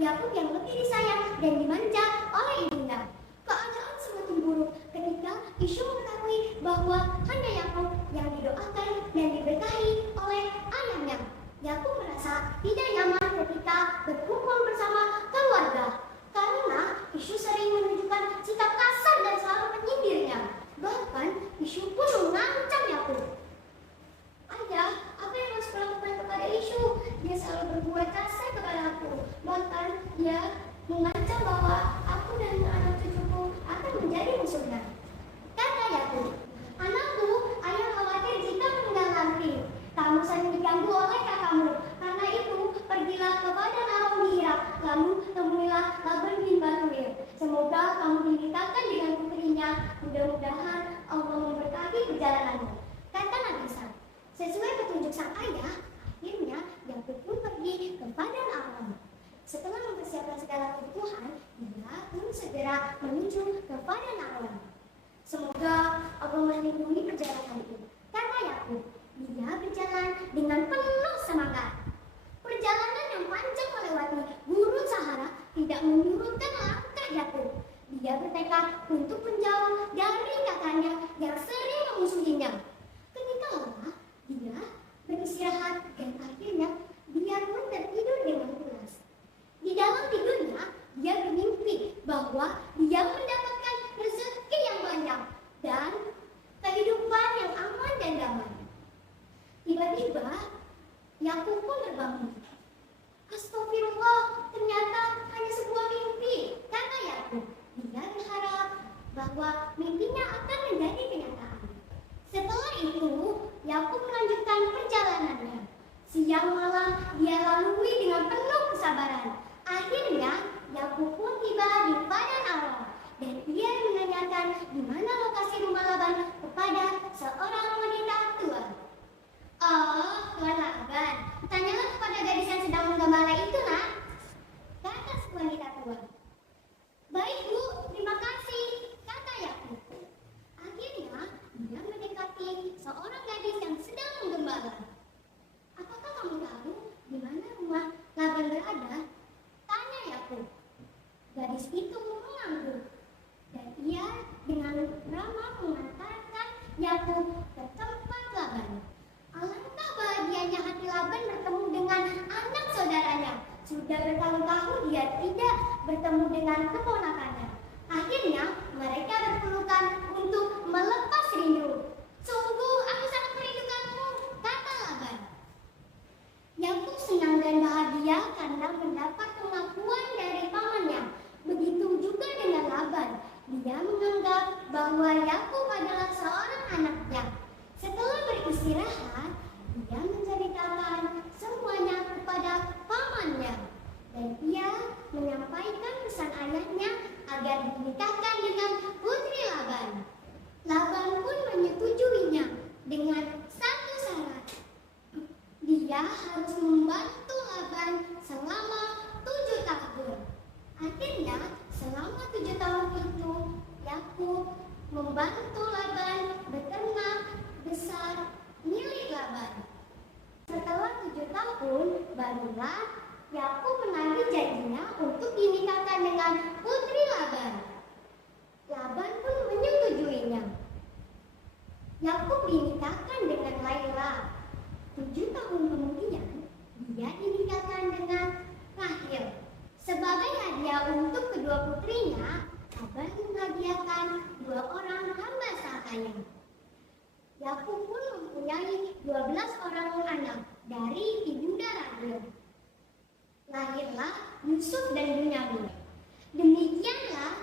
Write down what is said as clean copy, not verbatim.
Yakub yang lebih disayang dan dimanja oleh ibunya. Keadaan semakin buruk ketika Isyuk mengetahui bahwa hanya Yakub yang didoakan dan diberkahi oleh ayahnya. Yakub merasa tidak nyaman ketika berkumpul bersama keluarga karena Isyuk sering menunjukkan sikap kasar dan selalu menyindirnya. Bahkan Isyuk pun mengancam Yakub. Ayah, apa yang harus kulakukan kepada Isyuk? Dia selalu berbuat kasar kepada aku. Bahkan dia mengancam bahwa aku dan anak cucuku akan menjadi musuhnya. Kata Yakub, anakku, ayah khawatir jika meninggal nanti kamu sering diganggu oleh kakakmu. Karena itu, pergilah kepada Nahor di Irak, lalu temuilah Laban bin Batuil. Semoga kamu dinikahkan dengan putrinya. Mudah-mudahan Allah memberkati perjalananmu. Kata Nabi Isa. Sesuai petunjuk sang ayah, akhirnya Yakub pun pergi ke Padan Aram. Setelah mempersiapkan segala kebutuhan, dia pun segera menuju ke Padan Aram. Semoga Allah melindungi perjalanan itu. Kata Yakub, dia berjalan dengan penuh semangat. Perjalanan yang panjang melewati gurun Sahara tidak menyurutkan langkah Yakub. Dia bertekad untuk menjauh dari kakaknya yang sering memusuhinya. Ketika lelah, dia beristirahat dan akhirnya dia pun tertidur dengan pulas. Di dalam tidurnya, dia bermimpi bahwa dia mendapatkan rezeki yang banyak dan kehidupan yang aman dan damai. Tiba-tiba, Yakub pun terbangun. Astagfirullah, ternyata hanya sebuah mimpi, kata Yakub. Dia berharap bahwa mimpinya akan menjadi kenyataan. Setelah itu, Yakub melanjutkan perjalanannya. Siang malam dia lalui dengan penuh kesabaran. Akhirnya, Yakub pun tiba di Padan Aram dan ia menanyakan di mana lokasi rumah Laban kepada seorang wanita tua. Oh, Tuan Laban, tanyalah kepada gadis yang sedang menggembala itu, nak, kata si wanita tua. Baik, Bu, terima kasih, kata Yakub. Akhirnya, dia mendekati seorang gadis yang sedang menggembala. Apakah kamu tahu di mana rumah Laban berada? Tanya Yakub. Gadis itu mengangguk dan ia dengan ramah mengantarkan Yakub ke tempat Laban. Alangkah bahagianya hati Laban bertemu dengan anak saudaranya. Sudah bertahun-tahun dia tidak bertemu dengan keponakannya. Akhirnya mereka berpelukan untuk melepas rindu. Sungguh aku sangat merindukanmu, kata Laban. Yakub senang dan bahagia karena mendapat pengakuan dari pamannya. Begitu juga dengan Laban. Dia menganggap bahwa Yakub adalah seorang anaknya. Setelah beristirahat, dia menceritakan semuanya kepada pamannya. Dan ia menyampaikan pesan ayahnya agar dinikahkan dengan putri Laban. Laban pun menyetujuinya dengan satu syarat. Dia harus membantu Laban selama 7 tahun. Akhirnya, selama 7 tahun itu, Yakub membantu Laban beternak besar milik Laban. Setelah 7 tahun, barulah Yakub menagih janjinya untuk dinikahkan dengan putri Laban. Laban pun menyetujuinya. Yakub dinikahkan dengan Laila. 7 tahun kemudian, dia dinikahkan dengan Rahil. Sebagai hadiah untuk kedua putrinya, Laban menghadiahkan 2 orang hamba sahaya. Yakub pun mempunyai 12 orang anak dari ibunda Rahil. Lahirlah Yusuf dan Bunyamin. Demikianlah